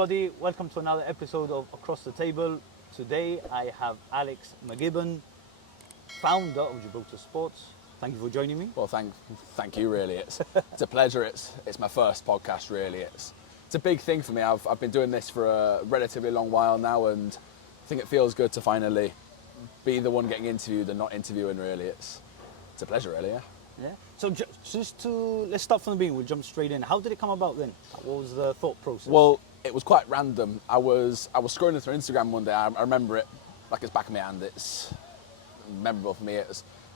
everybody, welcome to another episode of Across the Table. Today I have Alex McGibbon, founder of Gibraltar Sports. Thank you for joining me. Well, thank you. Really, it's a pleasure. It's my first podcast. Really, it's a big thing for me. I've been doing this for a relatively long while now, and I think it feels good to finally be the one getting interviewed and not interviewing. Really, it's a pleasure. Really, yeah. Yeah. So let's start from the beginning. We'll jump straight in. How did it come about then? What was the thought process? Well, it was quite random. I was scrolling through Instagram one day. I remember it like it's back of my hand. It's memorable for me.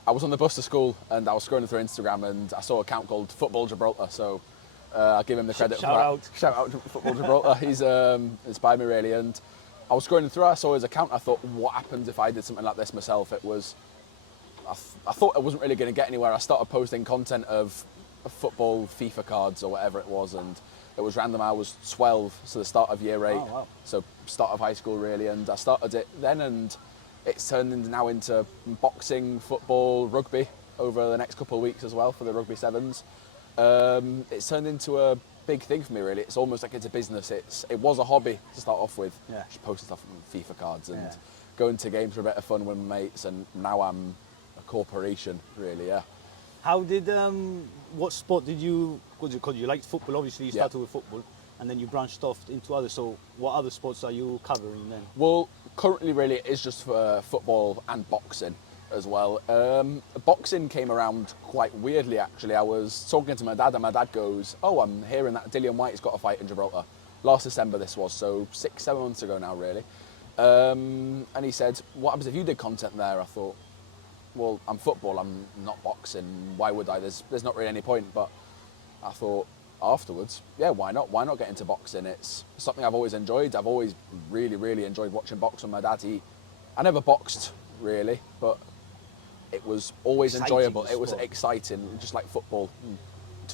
I was on the bus to school and I was scrolling through Instagram and I saw an account called Football Gibraltar. So I'll give him the credit for that. Shout out to Football Gibraltar. He's inspired me really. And I was scrolling through. I saw his account. I thought, what happens if I did something like this myself? I thought I wasn't really going to get anywhere. I started posting content of football FIFA cards or whatever it was, and it was random. I was 12, so the start of year 8, so start of high school really, and I started it then, and it's turned now into boxing, football, rugby over the next couple of weeks as well for the rugby sevens. It's turned into a big thing for me really. It's almost like it's a business. It was a hobby to start off with, just posting stuff on FIFA cards and going to games for a bit of fun with my mates, and now I'm a corporation really, yeah. How did, what sport did you, because you liked football, obviously you started with football, and then you branched off into others, so what other sports are you covering then? Well, currently really it is just for football and boxing as well. Boxing came around quite weirdly actually. I was talking to my dad and my dad goes, oh, I'm hearing that Dillian Whyte's got a fight in Gibraltar. Last December this was, so 6-7 months ago now really. And he said, what happens if you did content there? I thought, well, I'm football, I'm not boxing, why would I? There's not really any point, but I thought afterwards, yeah, why not? Why not get into boxing? It's something I've always enjoyed. I've always really, really enjoyed watching boxing with my dad. I never boxed, really, but it was always enjoyable. It was exciting, just like football.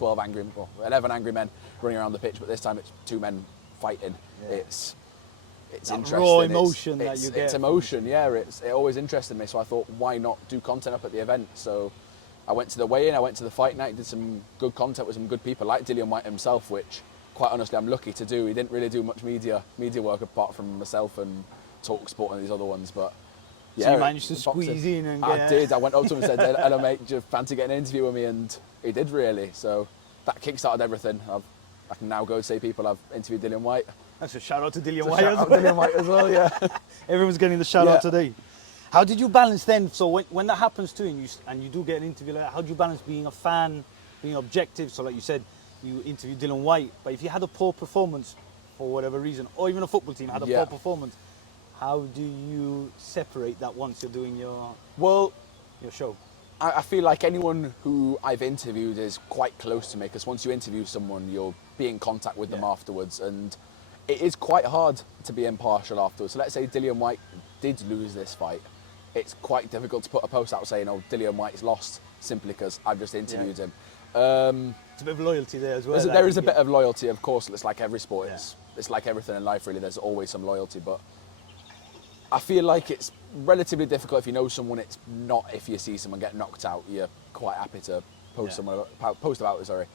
11 angry men running around the pitch, but this time it's 2 men fighting. Yeah. It's that interesting. Raw emotion that you get. It's emotion, yeah. It always interested me, so I thought, why not do content up at the event? So I went to the weigh-in, I went to the fight night, did some good content with some good people, like Dillian Whyte himself, which, quite honestly, I'm lucky to do. He didn't really do much media work apart from myself and Talk Sport and these other ones, but yeah. So you managed to squeeze in and get... I did. I went up to him and said, hello mate, do you fancy getting an interview with me? And he did really. So that kick-started everything. I can now go say people I've interviewed Dillian Whyte. That's a shout out to Dillian Whyte as well, yeah. Everyone's getting the shout out today. How did you balance then? So when that happens to you and you do get an interview like that, how do you balance being a fan, being objective? So like you said, you interviewed Dillian Whyte, but if you had a poor performance for whatever reason, or even a football team had a poor performance, how do you separate that once you're doing your show? I feel like anyone who I've interviewed is quite close to me, because once you interview someone, you'll be in contact with them afterwards, and it is quite hard to be impartial afterwards. So let's say Dillian Whyte did lose this fight. It's quite difficult to put a post out saying, oh, Dillian Whyte's lost simply because I've just interviewed him. It's a bit of loyalty there as well. There is a bit of loyalty, of course. It's like every sport. It's like everything in life, really. There's always some loyalty, but I feel like it's relatively difficult if you know someone. It's not if you see someone get knocked out. You're quite happy to post about it, sorry.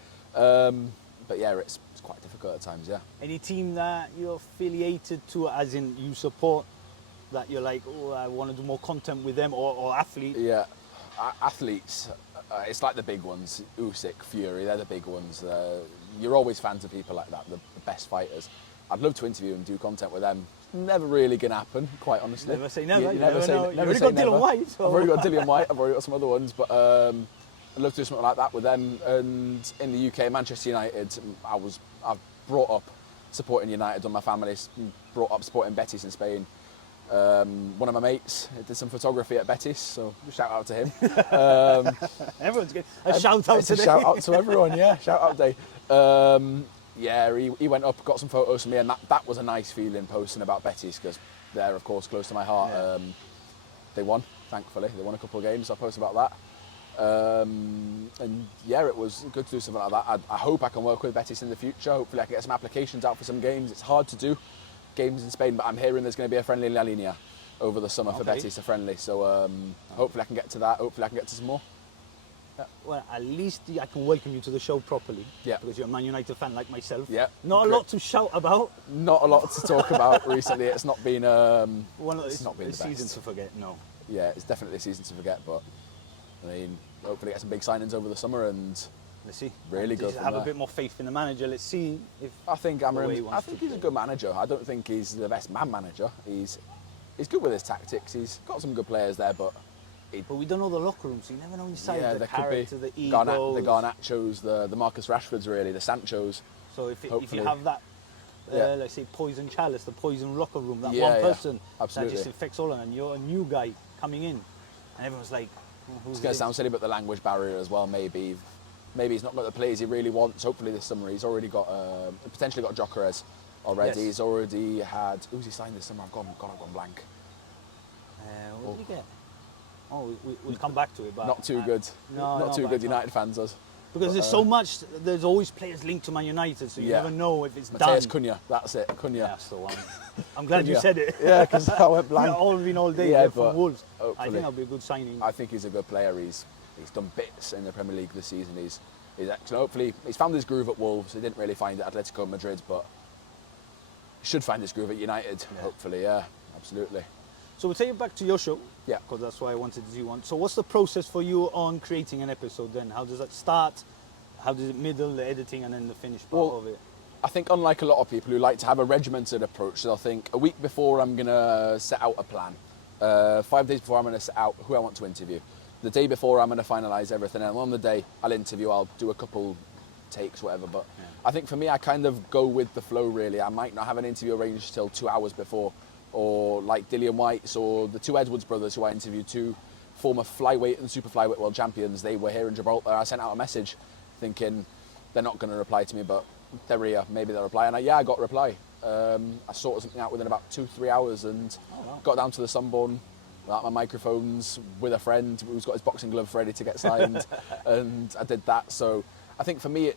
But yeah, it's quite difficult at times, yeah. Any team that you're affiliated to, as in you support, that you're like, oh, I want to do more content with them, or athletes? Yeah, athletes, it's like the big ones, Usyk, Fury, they're the big ones. You're always fans of people like that, the best fighters. I'd love to interview and do content with them. Never really going to happen, quite honestly. Never say never. You never say never. You've already got Dillian Whyte. So. I've already got Dillian Whyte, I've already got some other ones, but I'd love to do something like that with them. And in the UK, Manchester United, I've brought up supporting United on my family's, brought up supporting Betis in Spain. One of my mates did some photography at Betis, so shout out to him. Everyone's getting a shout out today. A shout out to everyone, yeah, shout out day. He went up, got some photos of me, and that was a nice feeling posting about Betis, because they're of course close to my heart. They won, thankfully. They won a couple of games, so I posted about that. And yeah, it was good to do something like that. I hope I can work with Betis in the future. Hopefully I can get some applications out for some games. It's hard to do games in Spain, but I'm hearing there's going to be a friendly in La Linea over the summer for Betis, a friendly. So hopefully I can get to that. Hopefully I can get to some more. well, at least I can welcome you to the show properly. Yeah. Because you're a Man United fan like myself. Yeah. Not a lot to shout about. Not a lot to talk about recently. It's not been. It's not been a the season best. to forget. No. Yeah, it's definitely a season to forget. But I mean, hopefully get some big signings over the summer and Let's see. really go Just from have there. a bit more faith in the manager. Let's see if. I think the way he Amarim. I wants think to he's a play. good manager. I don't think he's the best man manager. He's good with his tactics. He's got some good players there, but But we don't know the locker room, so you never know inside the there character, could be the ego. the Garnachos, the Marcus Rashfords, really, the Sanchos. So if you Hopefully. have that, Yeah. let's say, poison chalice, the poison locker room, that Yeah, one yeah, person absolutely. that just infects all of them, and you're a new guy coming in, and everyone's like, who's It's going to this? sound silly, but the language barrier as well. Maybe he's not got the players he really wants. Hopefully this summer he's already got potentially got Jokeres already. Yes. He's already had. Who's he signed this summer? I've gone blank. What did you get? Oh, we'll come back to it, but Not too good. No, not too but good. United fans us. because there's so much. There's always players linked to Man United, so you Yeah. never know if it's Mateus done. Cunha. That's it. Cunha. Yeah, that's the one. I'm glad you Cunha. said it. Yeah, because I went blank. all been all day. Yeah, Yeah, from but Wolves. I hopefully. think that'll be a good signing. I think he's a good player. He's done bits in the Premier League this season. He's excellent. Hopefully he's found his groove at Wolves. He didn't really find it at Atletico Madrid, but he should find his groove at United. Yeah. Hopefully, yeah, absolutely. So we'll take it back to your show. Yeah. Because that's why I wanted to do one. So what's the process for you on creating an episode then? How does that start? How does it middle, the editing, and then the finished part Well, of it? I think unlike a lot of people who like to have a regimented approach, they'll think a week before I'm going to set out a plan. 5 days before I'm going to set out who I want to interview. The day before I'm going to finalise everything, and on the day I'll interview, I'll do a couple takes, whatever. But Yeah. I think for me, I kind of go with the flow really. I might not have an interview arranged till 2 hours before, or like Dillian White's or the two Edwards brothers who I interviewed, two former flyweight and super flyweight world champions. They were here in Gibraltar. I sent out a message thinking they're not going to reply to me, but they're here, maybe they'll reply. And I got a reply. I sorted something out within about 2-3 hours and wow. got down to the Sunborn without my microphones, with a friend who's got his boxing gloves ready to get signed, and I did that. So I think for me,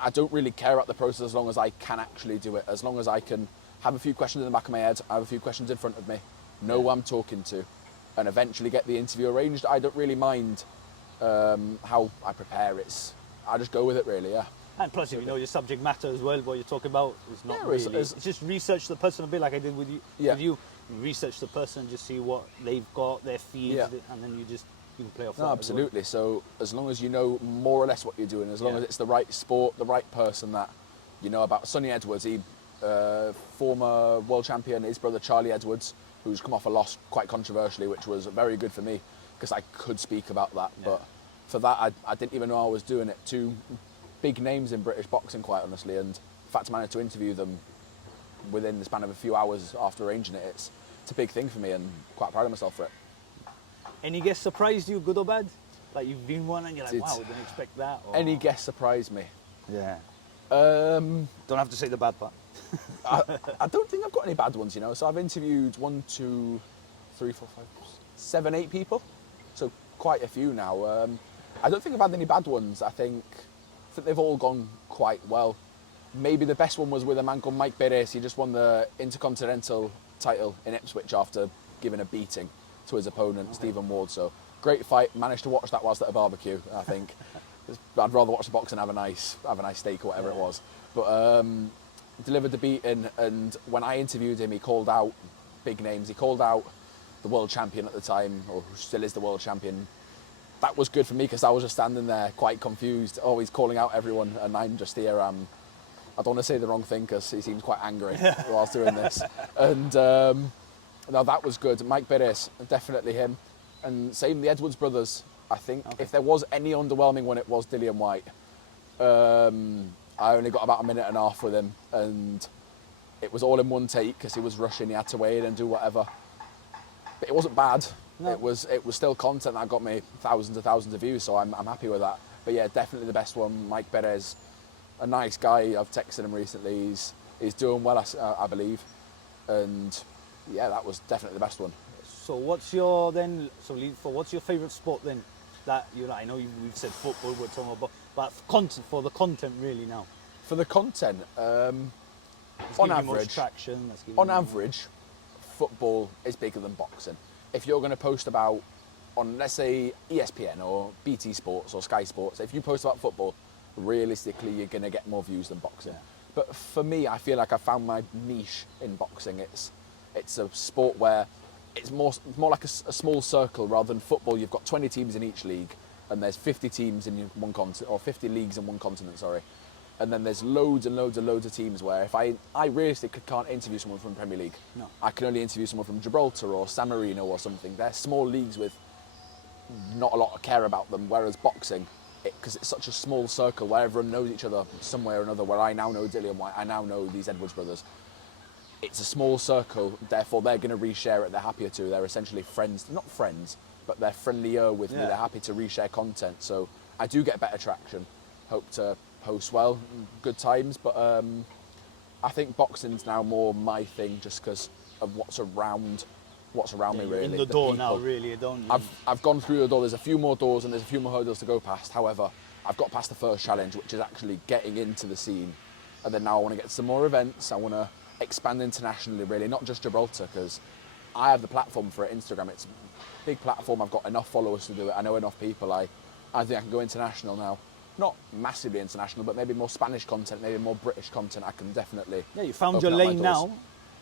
I don't really care about the process as long as I can actually do it, as long as I can have a few questions in the back of my head, I have a few questions in front of me, know who I'm talking to, and eventually get the interview arranged. I don't really mind how I prepare. I just go with it really, yeah. And plus, if you know your subject matter as well, what you're talking about, it's not Yeah, really. it's- It's just research the person a bit like I did with you. Yeah. With you, research the person, just see what they've got, their feeds, Yeah. and then you can play off that. No, as well. absolutely. So as long as you know more or less what you're doing, as long Yeah. as it's the right sport, the right person that you know about. Sonny Edwards, he former world champion, his brother Charlie Edwards, who's come off a loss quite controversially, which was very good for me because I could speak about that. Yeah. But for that, I didn't even know I was doing it. Two big names in British boxing, quite honestly, and the fact I managed to interview them within the span of a few hours after arranging it, it's a big thing for me and quite proud of myself for it. Any guest surprised you, good or bad? Like you've been one and you're like, Did- wow, didn't expect that. Or... Any guest surprised me? Yeah. Um, Don't have to say the bad part. I don't think I've got any bad ones, you know. So I've interviewed 7, 8 people, so quite a few now. I don't think I've had any bad ones. I think they've all gone quite well. Maybe the best one was with a man called Mike Perez. He just won the Intercontinental title in Ipswich after giving a beating to his opponent, Stephen Ward. So great fight. Managed to watch that whilst at a barbecue, I think. I'd rather watch the box and have a nice steak or whatever it was. But delivered the beating, and when I interviewed him, he called out big names. He called out the world champion at the time, or who still is the world champion. That was good for me because I was just standing there quite confused. Oh, he's calling out everyone, and I'm just here. I don't want to say the wrong thing because he seems quite angry whilst doing this. And no, that was good. Mike Perez, definitely him. And same the Edwards brothers. I think if there was any underwhelming one, it was Dillian White. I only got about a minute and a half with him, and it was all in one take because he was rushing. He had to wait and do whatever. But it wasn't bad. No. It was still content that got me thousands and thousands of views, so I'm happy with that. But yeah, definitely the best one, Mike Perez. A nice guy. I've texted him recently. He's doing well, I believe. And yeah, that was definitely the best one. So what's your then? So what's your favourite sport then? That I know we've said football. We're talking about, but content for the content really now. For the content, Let's on give you most average, traction. Let's give on you- average, football is bigger than boxing. If you're going to post about on, let's say, ESPN or BT Sports or Sky Sports, if you post about football, realistically, you're going to get more views than boxing. Yeah. But for me, I feel like I found my niche in boxing. It's a sport where it's more like a small circle rather than football. You've got 20 teams in each league, and there's 50 teams in one continent, or 50 leagues in one continent, sorry. And then there's loads and loads and loads of teams where if I realistically can't interview someone from the Premier League. No. I can only interview someone from Gibraltar or San Marino or something. They're small leagues with not a lot of care about them, whereas boxing, because it's such a small circle where everyone knows each other some way or another, where I now know Dillian White, I now know these Edwards brothers. It's a small circle, therefore they're going to reshare it, they're happier to. They're essentially friends, not friends, but they're friendlier with me, they're happy to reshare content. So I do get better traction. Hope to post well, good times, but I think boxing's now more my thing just because of what's around me, really. In the door now, people. really, don't you? I've gone through the door. There's a few more doors and there's a few more hurdles to go past. However, I've got past the first challenge, which is actually getting into the scene. And then now I want to get some more events. I want to expand internationally, really, not just Gibraltar, because I have the platform for it. Instagram, it's a big platform. I've got enough followers to do it. I know enough people. I think I can go international now. Not massively international, but maybe more Spanish content, maybe more British content. I can definitely. Yeah, you found open your up my lane doors. now.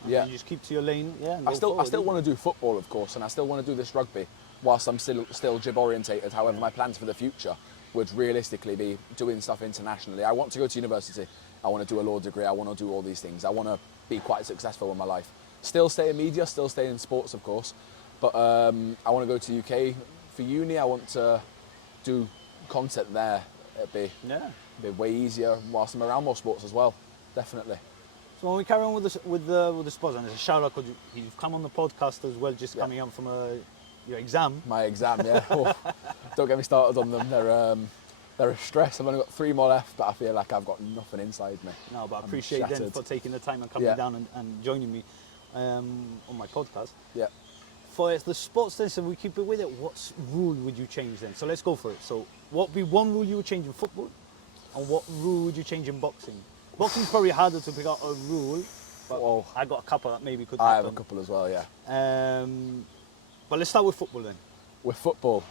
Yeah. And you just keep to your lane. Yeah. And I go still forward, want to do football, of course, and I still want to do this rugby whilst I'm still jib orientated. However, my plans for the future would realistically be doing stuff internationally. I want to go to university. I want to do a law degree. I want to do all these things. I want to be quite successful in my life. Still stay in media, still stay in sports, of course, but I want to go to UK for uni. I want to do content there. It'd be way easier whilst I'm around more sports as well. Definitely. So when we carry on with the sports, and there's a shout out because you've come on the podcast as well, just coming up from your exam. My exam, yeah. Oh, don't get me started on them. They're a stress. I've only got 3 more left, but I feel like I've got nothing inside me. No, but I I'm appreciate them shattered. for taking the time and coming down and joining me on my podcast. Yeah. For the sports then, so we keep it with it, what rule would you change then? So let's go for it. So what would be one rule you would change in football? And what rule would you change in boxing? Boxing's probably harder to pick out a rule, but I got a couple that maybe could happen. I have a couple as well, yeah. But let's start with football then. With football,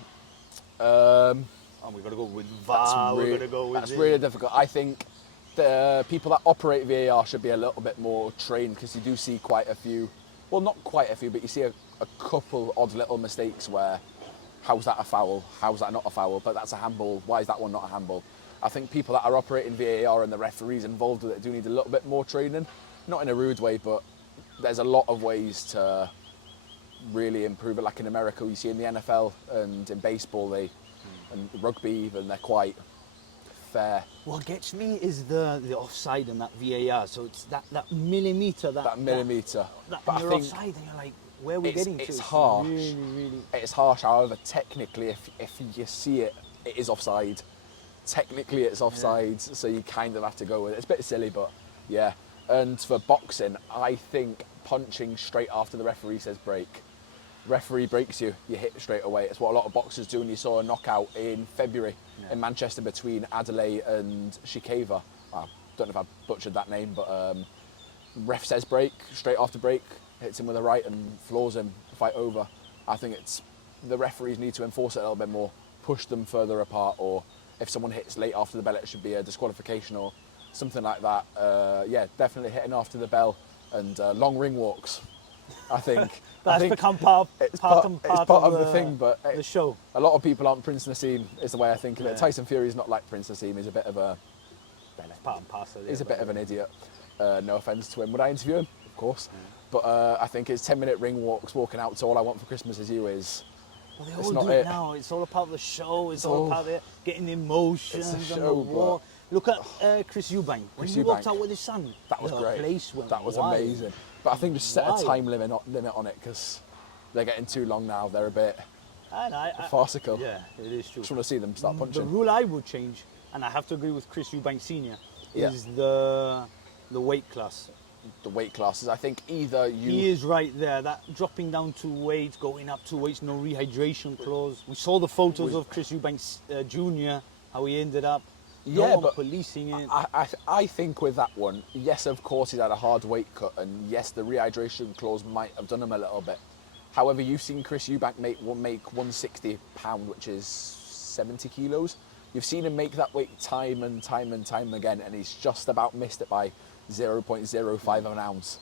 And we've got to go with VAR, we're going to go with that's really difficult. I think the people that operate VAR should be a little bit more trained, because you do see quite a few, well, not quite a few, but you see a couple odd little mistakes where, how's that a foul? How's that not a foul? But that's a handball. Why is that one not a handball? I think people that are operating VAR and the referees involved with it do need a little bit more training. Not in a rude way, but there's a lot of ways to really improve it. Like in America, you see in the NFL and in baseball, and rugby even, they're quite fair. What gets me is the offside and that VAR. So it's that millimetre. That millimetre. That but you're I think offside and you're like, where are we getting to? It's harsh. Really, really. It's harsh. However, technically, if you see it, it is offside. Technically, it's offside, so you kind of have to go with it. It's a bit silly, but yeah. And for boxing, I think punching straight after the referee says break. Referee breaks you, you hit straight away. It's what a lot of boxers do, and you saw a knockout in February in Manchester between Adelaide and Shikeva. I don't know if I butchered that name, but ref says break, straight after break, hits him with a right and floors him, fight over. I think it's the referees need to enforce it a little bit more, push them further apart, or if someone hits late after the bell, it should be a disqualification or something like that. Yeah, definitely hitting after the bell, and long ring walks. I think That's become part of the thing, but the show. A lot of people aren't Prince Nassim, is the way I think of it. Tyson Fury's not like Prince Nassim. He's a bit of a Part and parcel. he's a bit of an idiot. No offence to him. Would I interview him? Of course. But I think it's 10-minute ring walks, walking out to All I Want for Christmas Is You is. Well, they all do it now. It's all a part of the show. It's all part of it. Getting the emotions It's a and show, the war. Look at Chris Eubank. When he walked out with his son, that was great. Place went that was wild. amazing. But I think just set a time limit on it, because they're getting too long now. They're a bit farcical. Yeah, it is true. Just want to see them start punching. The rule I would change, and I have to agree with Chris Eubank Senior, is the weight class. The weight classes. I think either you. He is right there. That dropping down 2 weights, going up 2 weights, no rehydration clause. We saw the photos of Chris Eubank Jr. How he ended up. No one policing it. I think with that one, yes, of course, he's had a hard weight cut, and yes, the rehydration clause might have done him a little bit. However, you've seen Chris Eubank make 160 pound, which is 70 kilos. You've seen him make that weight time and time and time again, and he's just about missed it by 0.05 of an ounce.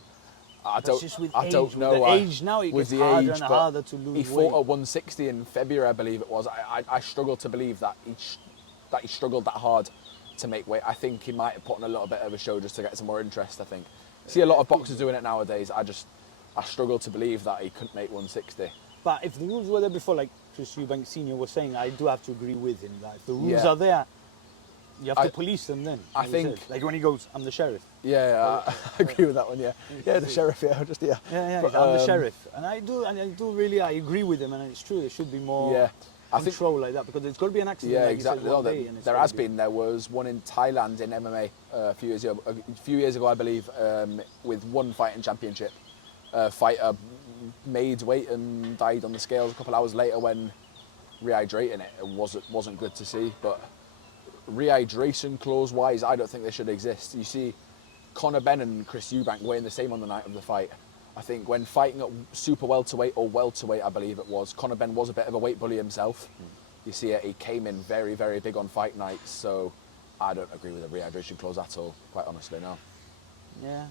I don't know. With the age now, it gets harder and harder to lose weight. He fought at 160 in February, I believe it was. I struggle to believe that he struggled that hard to make weight. I think he might have put on a little bit of a show just to get some more interest, I think. See a lot of boxers doing it nowadays. I struggle to believe that he couldn't make 160. But if the rules were there before, like Chris Eubank Sr. was saying, I do have to agree with him. That if the rules are there, you have to police them then. I think... Like when he goes, I'm the sheriff. Yeah, I agree with that one, yeah. Yeah, the sheriff, yeah, Yeah, but, I'm the sheriff. And I agree with him, and it's true, there should be more control like that, because it's got to be an accident. Yeah, like exactly. You said, There was one in Thailand in MMA a few years ago, I believe, with one fighting championship. Fighter made weight and died on the scales a couple hours later when rehydrating it. It wasn't good to see, but rehydration clause wise, I don't think they should exist. You see Conor Benn and Chris Eubank weighing the same on the night of the fight. I think when fighting at super welterweight or welterweight, I believe it was, Conor Benn was a bit of a weight bully himself. You see it, he came in very, very big on fight nights, so I don't agree with the rehydration clause at all, quite honestly, no. Yeah.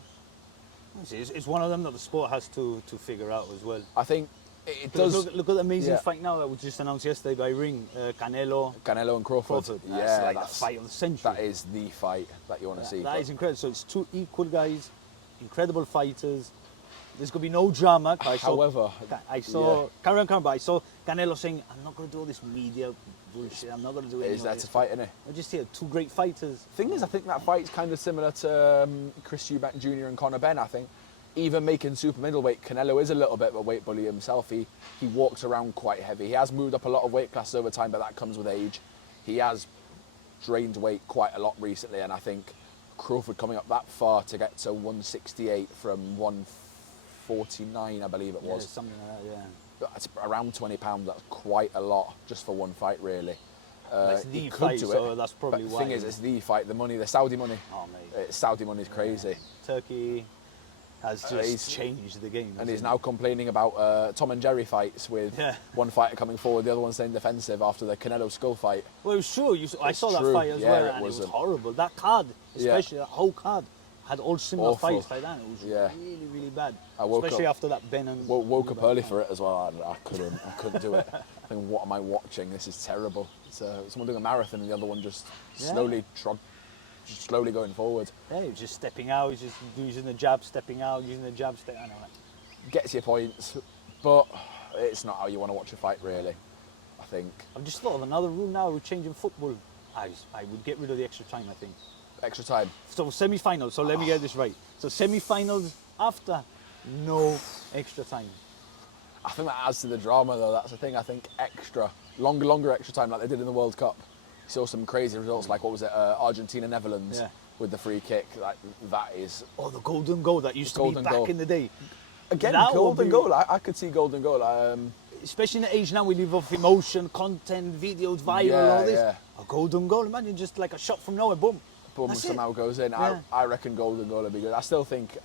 It's one of them that the sport has to figure out as well. I think it does. Look at the amazing fight now that was just announced yesterday by Ring. Canelo and Crawford. That's like the fight of the century. That is the fight that you want to see. That is incredible. So it's two equal guys, incredible fighters. There's going to be no drama. I saw Canelo saying, I'm not going to do all this media bullshit. I'm not going to do anything. Is that to fight, innit? I just hear two great fighters. Thing is, I think that fight's kind of similar to Chris Eubank Jr. and Conor Benn, I think. Even making super middleweight, Canelo is a little bit of a weight bully himself. He walks around quite heavy. He has moved up a lot of weight classes over time, but that comes with age. He has drained weight quite a lot recently, and I think Crawford coming up that far to get to 168 from 149, I believe it was. Yeah, something like that, yeah. That's around 20 pounds. That's quite a lot just for one fight, really. It's the fight, so that's probably why. The thing is, it's the fight, the money, the Saudi money. Oh, mate. Saudi money is crazy. Turkey has just changed the game. And he's now complaining about Tom and Jerry fights with one fighter coming forward, the other one staying defensive after the Canelo skull fight. Well, it was true. I saw that fight as well, and it was horrible. That card, especially that whole card, had all similar fights like that. It was really, really bad. Especially after that Ben and... Woke up early for it as well. I couldn't do it. I think, what am I watching? This is terrible. It's someone doing a marathon and the other one just slowly going forward. Yeah, he was just stepping out, he's just using the jab, stepping out, using the jab, I know that. Gets your points, but it's not how you want to watch a fight, really, I think. I've just thought of another rule now, we're changing football. I would get rid of the extra time, I think. Extra time? So semi-finals, so let me get this right. So semi-finals after, no extra time. I think that adds to the drama, though. That's the thing. I think longer extra time, like they did in the World Cup. You saw some crazy results, like what was it, Argentina, Netherlands, with the free kick. Like that is. Oh, the golden goal that used to be back in the day. Again, golden goal. I could see golden goal. Especially in the age now we live off emotion, content, videos, viral, all this. Yeah. A golden goal. Imagine just like a shot from nowhere, boom. Boom, somehow goes in. Yeah. I reckon golden goal would be good. I still think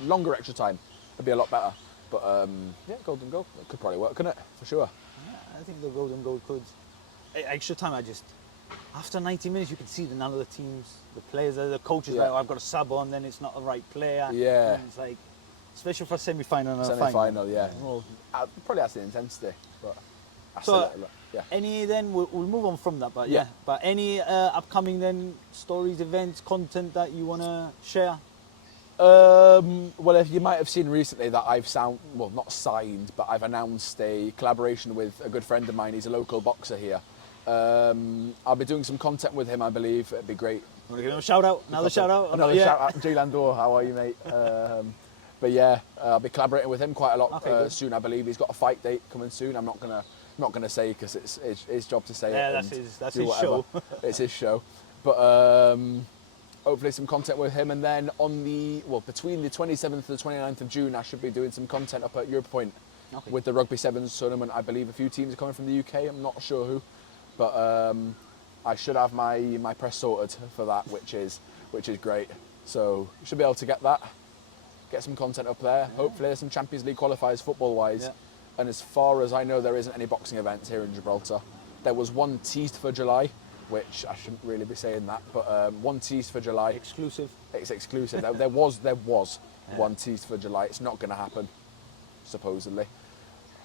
longer extra time would be a lot better. But golden goal could probably work, couldn't it? For sure. Yeah, I think the golden goal could. Extra time, after 90 minutes, you can see that none of the teams, the players, the coaches, like, I've got a sub on, then it's not the right player. Yeah. And it's like, especially for a semi-final and a final. Semi-final, yeah. Well, probably that's the intensity. But any then, we'll move on from that, but But any upcoming then stories, events, content that you want to share? Well, if you might have seen recently that I've not signed, but I've announced a collaboration with a good friend of mine. He's a local boxer here. I'll be doing some content with him, I believe. It'd be great. Want to give him a shout out? Another shout out? Shout out. Jay Landor, how are you, mate? But yeah, I'll be collaborating with him quite a lot soon, I believe. He's got a fight date coming soon. I'm not gonna say because it's his job to say it. Yeah, that's his show. It's his show. But hopefully some content with him, and then between the 27th and the 29th of June, I should be doing some content up at Europe Point with the Rugby Sevens tournament. I believe a few teams are coming from the UK. I'm not sure who, but I should have my press sorted for that, which is great. So you should be able to get some content up there. Hopefully there's some Champions League qualifiers football wise. And as far as I know, there isn't any boxing events here in Gibraltar. There was one teased for July, which I shouldn't really be saying that, but one teased for July. Exclusive. It's exclusive. there was one teased for July. It's not going to happen, supposedly.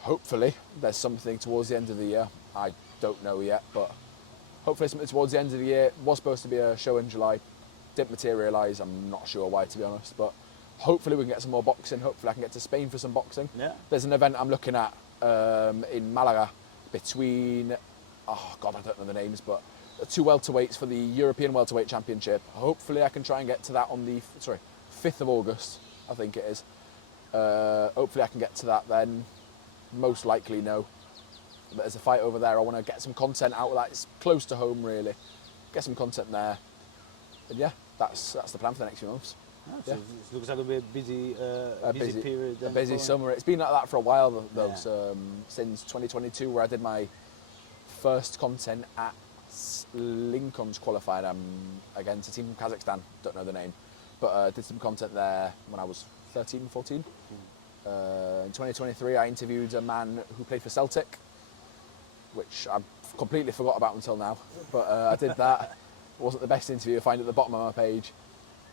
Hopefully, there's something towards the end of the year. I don't know yet, but hopefully something towards the end of the year. It was supposed to be a show in July. Didn't materialise. I'm not sure why, to be honest, but hopefully we can get some more boxing. Hopefully I can get to Spain for some boxing. Yeah. There's an event I'm looking at in Malaga between, oh God, I don't know the names, but 2 welterweights for the European Welterweight Championship. Hopefully I can try and get to that on the 5th of August, I think it is. Hopefully I can get to that then. Most likely no. But there's a fight over there. I want to get some content out of that. It's close to home, really. Get some content there. And yeah, that's the plan for the next few months. So it looks like it'll be a busy period. A busy summer. It's been like that for a while though. So, since 2022, where I did my first content at Lincoln's qualified against a team from Kazakhstan. Don't know the name, but did some content there when I was 13, 14. In 2023, I interviewed a man who played for Celtic, which I completely forgot about until now. But I did that. It wasn't the best interview I find at the bottom of my page.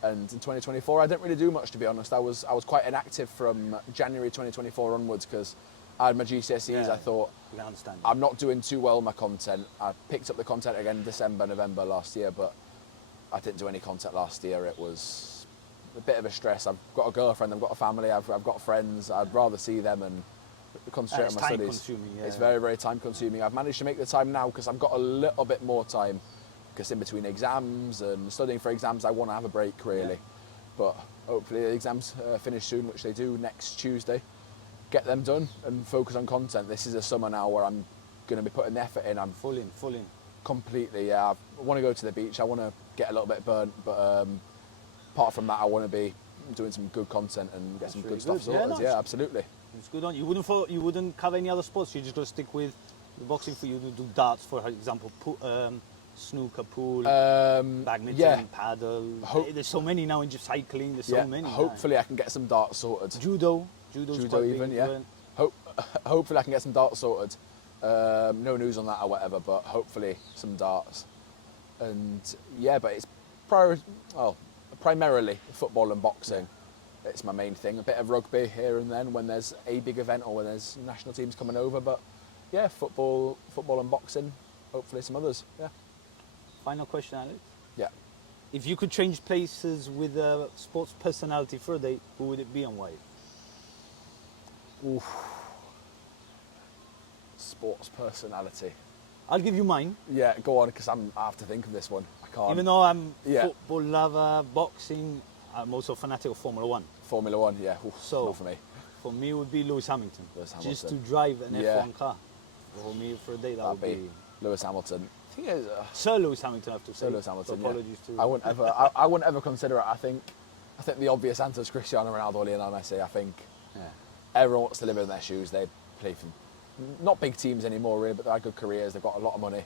And in 2024, I didn't really do much, to be honest. I was quite inactive from January 2024 onwards because I had my GCSEs. Yeah, I thought, we can understand. I'm not doing too well with my content. I picked up the content again in December, November last year, but I didn't do any content last year. It was a bit of a stress. I've got a girlfriend, I've got a family, I've got friends. I'd rather see them and concentrate on my studies. It's time consuming, yeah. It's very, very time consuming. I've managed to make the time now because I've got a little bit more time. Because in between exams and studying for exams, I want to have a break, really. Yeah. But hopefully the exams finish soon, which they do next Tuesday. Get them done and focus on content. This is a summer now where I'm going to be putting the effort in. I'm full in. Completely, yeah. I want to go to the beach. I want to get a little bit burnt, but apart from that, I want to be doing some good content and get some really good stuff sorted. Yeah, absolutely. It's good on you. You wouldn't cover any other sports. You're just going to stick with the boxing. For you to do darts, for example, snooker, pool, badminton, paddle. There's so many now in just cycling. There's so many. Hopefully, I can get some darts sorted. Judo even, yeah. Hopefully, I can get some darts sorted. No news on that or whatever, but hopefully some darts. And yeah, but it's primarily football and boxing. Yeah. It's my main thing. A bit of rugby here and then when there's a big event or when there's national teams coming over. But yeah, football and boxing. Hopefully some others. Yeah. Final question, Alex. Yeah. If you could change places with a sports personality for a day, who would it be and why? Oof. Sports personality. I'll give you mine. Yeah, go on, because I have to think of this one. I can't. Even though I'm football lover, boxing, I'm also a fanatic of Formula 1. Formula 1, yeah. Oof, so not for me. For me, it would be Lewis Hamilton. Just to drive an F1 car. For me, for a day, that would be Lewis Hamilton. Sir Lewis Hamilton, I have to say. Sir Lewis Hamilton. So apologies to. I wouldn't ever consider it. I think the obvious answer is Cristiano Ronaldo, Lionel Messi. I think everyone wants to live in their shoes. They play for not big teams anymore, really, but they have good careers. They've got a lot of money.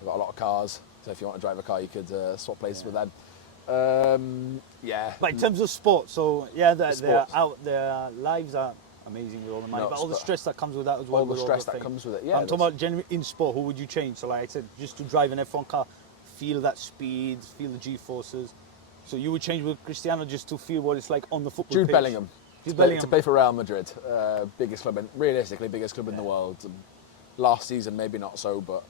They've got a lot of cars. So if you want to drive a car, you could swap places with them. But in terms of sport, so their lives are amazing with all the money, but all the stress that comes with that as well. All the stress that comes with it, yeah. I'm talking about generally in sport, who would you change? So like I said, just to drive an F1 car, feel that speed, feel the G-forces. So you would change with Cristiano just to feel what it's like on the football pitch? Jude Bellingham. To play for Real Madrid, biggest club in the world. Last season, maybe not so, but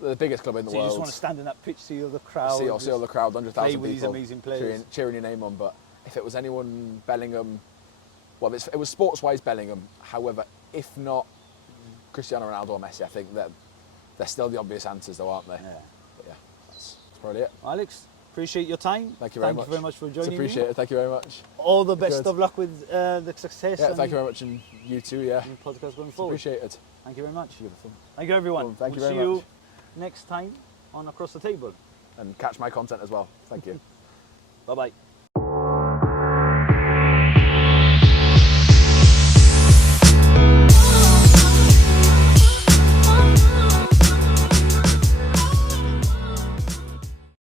the biggest club in the world. So you just want to stand in that pitch, see all the crowd. See all the crowd, 100,000 people. Play with these amazing players. Cheering your name on, but if it was anyone, Bellingham, well, it was sports-wise Bellingham. However, if not Cristiano Ronaldo or Messi, I think that they're still the obvious answers, though, aren't they? Yeah. But yeah, that's probably it. Alex, appreciate your time. Thank you very much. Thank you very much for joining me. Appreciate it. Thank you very much. All the best of luck with the success. Yeah, thank you very much, and you too. Yeah. And your podcast going forward. Appreciate it. Thank you very much. Beautiful. Thank you, everyone. Well, thank you very much. We'll see you next time on Across the Table. And catch my content as well. Thank you. Bye bye.